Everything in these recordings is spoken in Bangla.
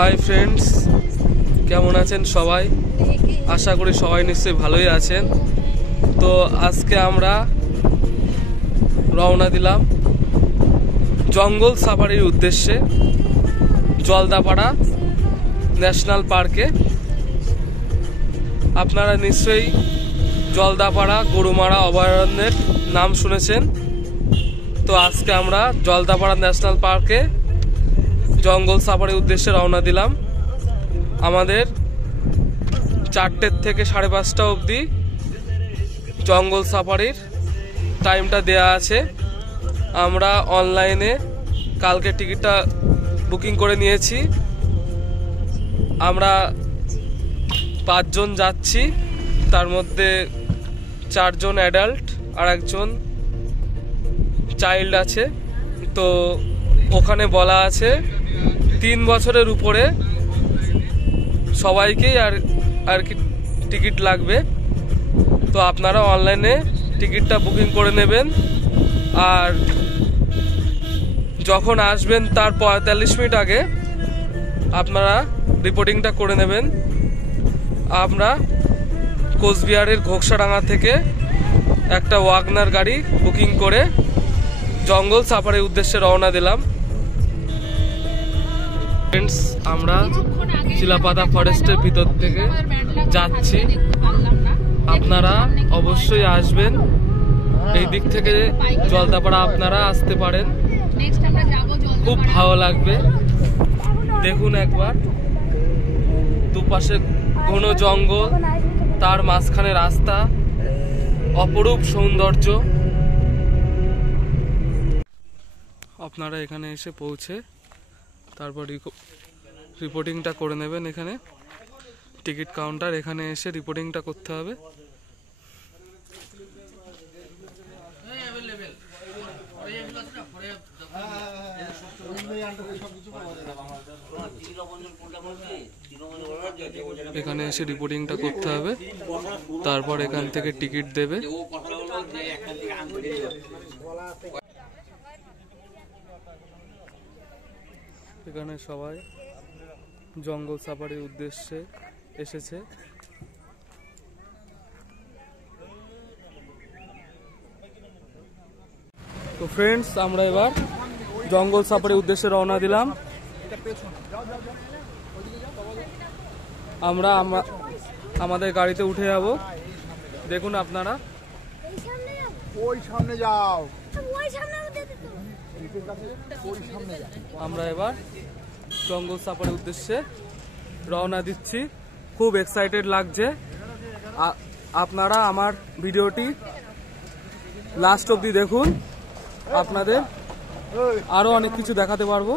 হাই ফ্রেন্ডস, কেমন আছেন সবাই? আশা করি সবাই নিশ্চয়ই ভালোই আছেন। তো আজকে আমরা রওনা দিলাম জঙ্গল সাফারির উদ্দেশ্যে জলদাপাড়া ন্যাশনাল পার্কে। আপনারা নিশ্চয়ই জলদাপাড়া গরুমারা অভয়ারণ্যের নাম শুনেছেন। তো আজকে আমরা জলদাপাড়া ন্যাশনাল পার্কে জঙ্গল সাফারির উদ্দেশ্যে রওনা দিলাম। আমাদের 4টের থেকে 5:30 অবধি জঙ্গল সাফারির টাইমটা দেয়া আছে। আমরা অনলাইনে কালকে টিকিটটা বুকিং করে নিয়েছি। আমরা 5 জন যাচ্ছি, তার মধ্যে 4 জন অ্যাডাল্ট আর 1 জন চাইল্ড আছে। তো ওখানে বলা আছে 3 বছরের উপরে সবাইকেই আর কি টিকিট লাগবে। তো আপনারা অনলাইনে টিকিটটা বুকিং করে নেবেন, আর যখন আসবেন তার 45 মিনিট আগে আপনারা রিপোর্টিংটা করে নেবেন। আমরা কোচবিহারের ঘোকসাডাঙ্গা থেকে একটা ওয়াগনার গাড়ি বুকিং করে জঙ্গল সাফারির উদ্দেশ্যে রওনা দিলাম। ফ্রেন্ডস, আমরা চিলাপাতা ফরেস্টের ভিতর থেকে যাচ্ছি। আপনারা অবশ্যই আসবেন, এই দিক থেকে জলদাপাড়া আপনারা আসতে পারেন, খুব ভালো লাগবে। দেখুন একবার, দুপাশে ঘন জঙ্গল, তার মাঝখানে রাস্তা, অপরূপ সৌন্দর্য। আপনারা এখানে এসে পৌঁছে তারপর রিপোর্টিংটা করে নেবেন। এখানে টিকিট কাউন্টার, এখানে এসে রিপোর্টিংটা করতে হবে। এখানে এসে রিপোর্টিংটা করতে হবে, তারপর এখান থেকে টিকিট দেবে। এখানে সবাই জঙ্গল সাফারির উদ্দেশ্যে এসেছে। তো ফ্রেন্ডস, আমরা এবার জঙ্গল সাফারির উদ্দেশ্যে রওনা দিলাম। আমরা আমাদের গাড়িতে উঠে যাব। দেখুন আপনারা, ওই সামনে যাও। আমরা এবার জঙ্গল সাফারির উদ্দেশ্যে রওনা দিচ্ছি। খুব এক্সাইটেড লাগছে। আপনারা আমার ভিডিওটি লাস্ট অবধি দেখুন, আপনাদের আরো অনেক কিছু দেখাতে পারবো।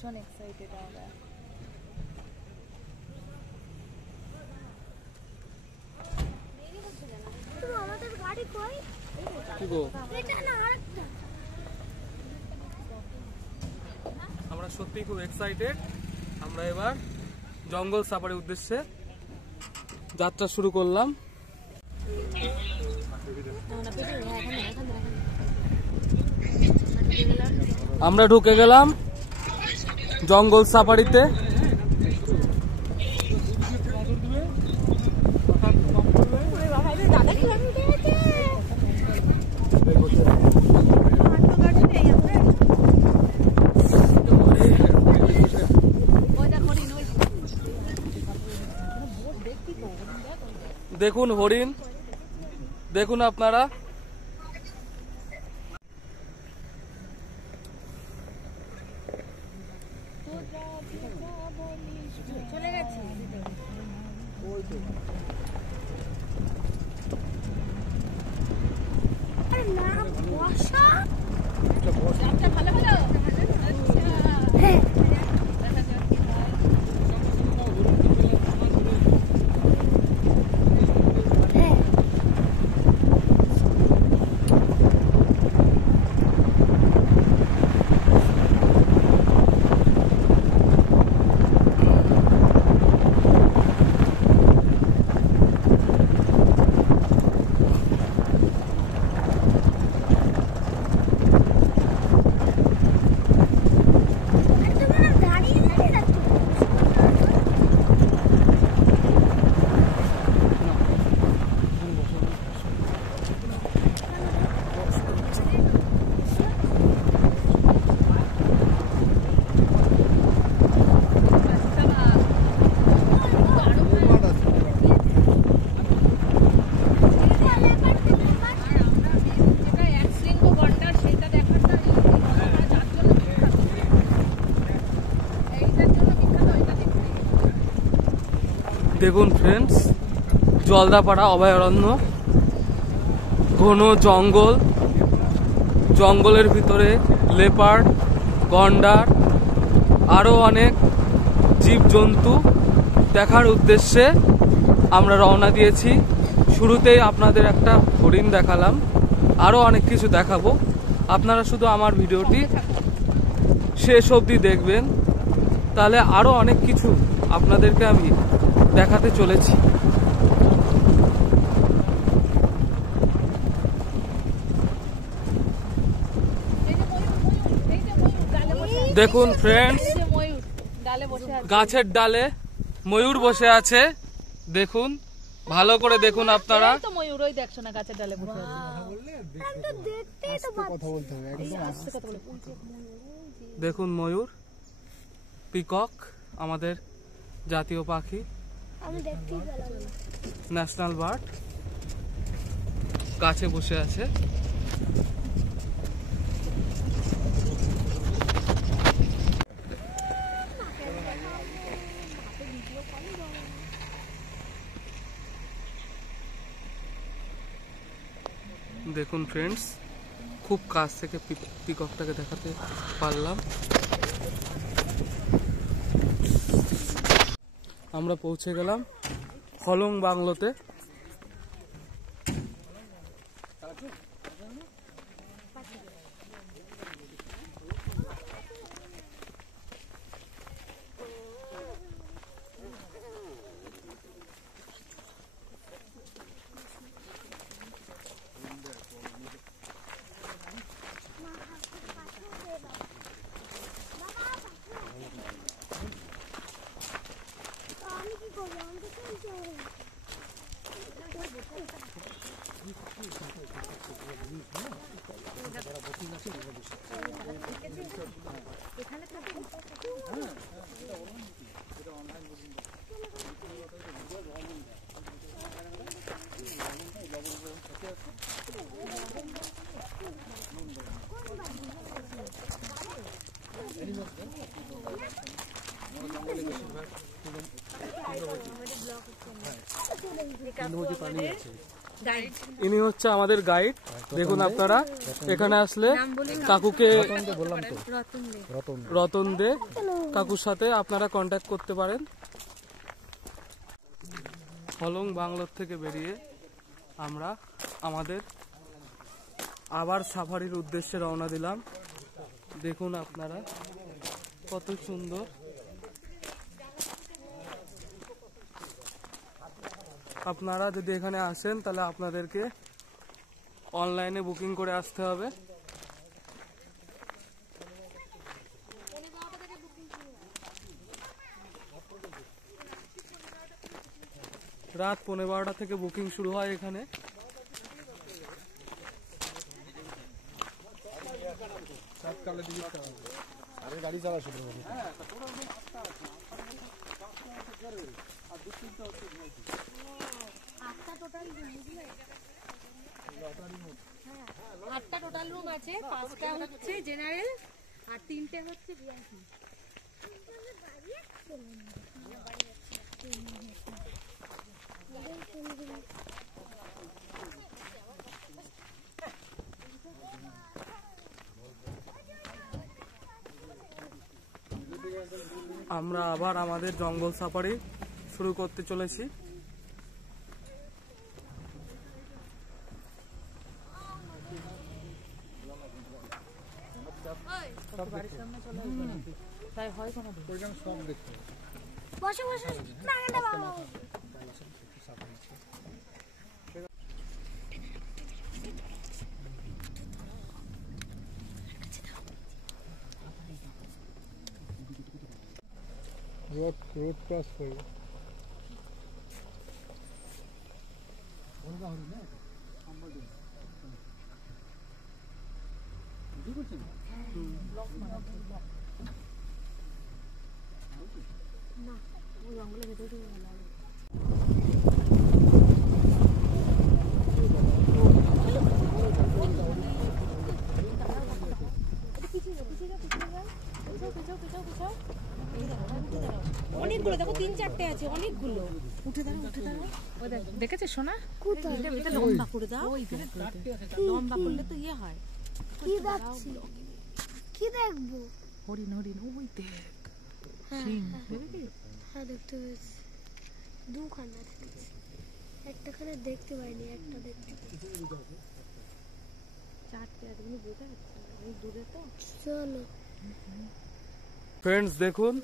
ভীষণ এক্সাইটেড আমরা। আমাদের গাড়ি কই? এটা না, আরেকটা। আমরা সত্যি খুব এক্সাইটেড। আমরা এবার জঙ্গল সাফারির উদ্দেশ্যে যাত্রা শুরু করলাম। আমরা ঢুকে গেলাম জঙ্গল সাফারিতে। দেখুন হরিণ, দেখুন আপনারা। চলে গেছে। আরে না, বসা। ভালো ভালো। হ্যাঁ। দেখুন ফ্রেন্ডস, জলদাপাড়া অভয়ারণ্য, ঘন জঙ্গল, জঙ্গলের ভিতরে লেপার্ড, গন্ডার, আরও অনেক জীবজন্তু দেখার উদ্দেশ্যে আমরা রওনা দিয়েছি। শুরুতেই আপনাদের একটা হরিণ দেখালাম, আরও অনেক কিছু দেখাবো। আপনারা শুধু আমার ভিডিওটি শেষ অবধি দেখবেন, তাহলে আরও অনেক কিছু আপনাদেরকে আমি দেখাতে চলেছি। দেখুন ফ্রেন্ডস, গাছের ডালে ময়ূর বসে আছে। দেখুন, ভালো করে দেখুন আপনারা। তো ময়ূর ওই দেখছো না গাছের ডালে বসে আছে। আমি তো দেখতেই তো পাচ্ছি। কথা বলতে হবে একদম আস্তে কথা বলে। দেখুন ময়ূর, পিকক আমাদের জাতীয় পাখি, আমি দেখতেই পেলাম না। ন্যাশনাল বার্ড, গাছে বসে আছে। দেখুন ফ্রেন্ডস, খুব কাছ থেকে পিককটাকে দেখাতে পারলাম। আমরা পৌঁছে গেলাম হলং বাংলোতে। আমি কি করবো? আমি তো খেলতে হবে। ইনি হচ্ছে আমাদের গাইড। দেখুন আপনারা এখানে আসলে কাকুকে, রতন দে কাকুর সাথে আপনারা কন্ট্যাক্ট করতে পারেন। হলং বাংলোর থেকে বেরিয়ে আমরা আমাদের আবার সাফারির উদ্দেশ্যে রওনা দিলাম। দেখুন আপনারা কত সুন্দর। আপনারা যদি এখানে আসেন তাহলে আপনাদেরকে অনলাইনে বুকিং করে আসতে হবে। রাত 11:30 থেকে বুকিং শুরু হয় এখানে। আরে গাড়ি চালা শুরু হবে। আটটা টোটাল রুম আছে, 5টা হচ্ছে জেনারেল আর 3টে হচ্ছে ভিআইপি। আমরা আবার আমাদের জঙ্গল সাফারি শুরু করতে চলেছি। তাই হয় কোনো দিন। সব দেখতে হবে। বসে বসে বাগানটা বাবা। রোড ক্রস করে অনেক অনেকগুলো দেখো, 3-4টে আছে, অনেকগুলো। উঠে দাঁড়াও, উঠে দাঁড়াও। ওই দেখ, দেখেছে সোনা? কোথায়? এটা লম্বা করে দাও। ওই দেখ, লম্বা করলে তো ইয়ে হয়। কি দেখছি? কি দেখবো? হরিণ, হরিণ, ওই দেখ। হ্যাঁ, সিং, হ্যাঁ। দেখেছিস? হ্যাঁ, দেখতে পেয়েছি। দুখানা দেখেছি। একটাখানে দেখতে পাইনি, একটা দেখতে পেয়েছি। 4টে আছে, তুমি বোঝা যাচ্ছে না, অনেক দূরে তো। চলো। ফ্রেন্ডস দেখুন,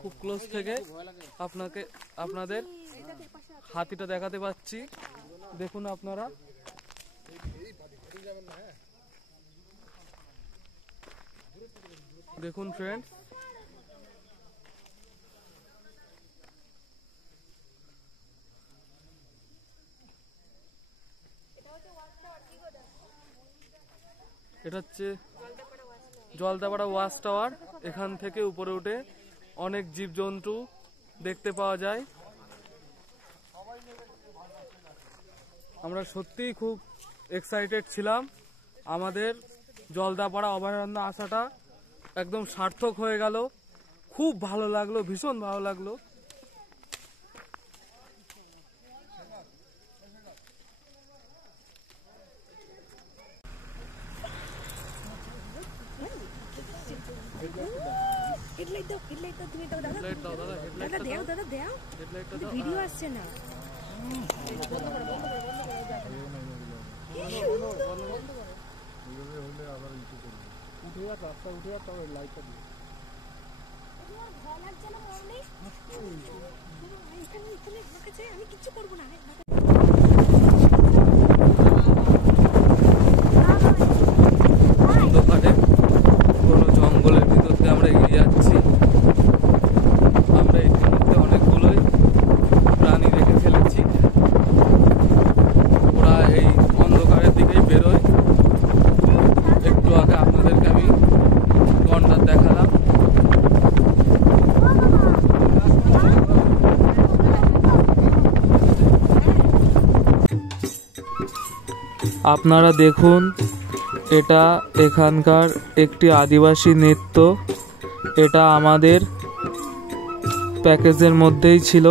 খুব ক্লোজ থেকে আপনাদের হাতিটা দেখাতে পাচ্ছি। দেখুন আপনারা, দেখুন ফ্রেন্ডস, এটা হচ্ছে জলদাপাড়া ওয়াচ টাওয়ার। এখান থেকে উপরে উঠে অনেক জীবজন্তু দেখতে পাওয়া যায়। আমরা সত্যিই খুব এক্সাইটেড ছিলাম। আমাদের জলদাপাড়া অভয়ারণ্য আসাটা একদম সার্থক হয়ে গেল। খুব ভালো লাগলো, ভীষণ ভালো লাগলো। হেডলাইট দাও, হেডলাইট দাও, তুমি দাও দাদা। হেডলাইট দাও দাদা, হেডলাইট দাদা দাও, দাদা দাও। হেডলাইটটা দাও। ভিডিও আসছে না। উঠে যাক, রাস্তা উঠে যাক, তবে লাইটটা দিই। তোমার ভয় লাগছে না মরলি? এখানে এখানে ঢুকেছে, আমি কিচ্ছু করবো না। অন্ধকারে কোনো জঙ্গলের ভিতর দিয়ে আমরা এগিয়ে যাচ্ছি। আমরা ইতিমধ্যে অনেকগুলোই প্রাণী রেখে ফেলেছি। ওরা এই অন্ধকারের দিকেই বেরোয়। একটু আগে আপনাদেরকে আমি গন্ডার দেখালাম। আপনারা দেখুন, এটা এখানকার একটি আদিবাসী নৃত্য। এটা আমাদের প্যাকেজের মধ্যেই ছিল।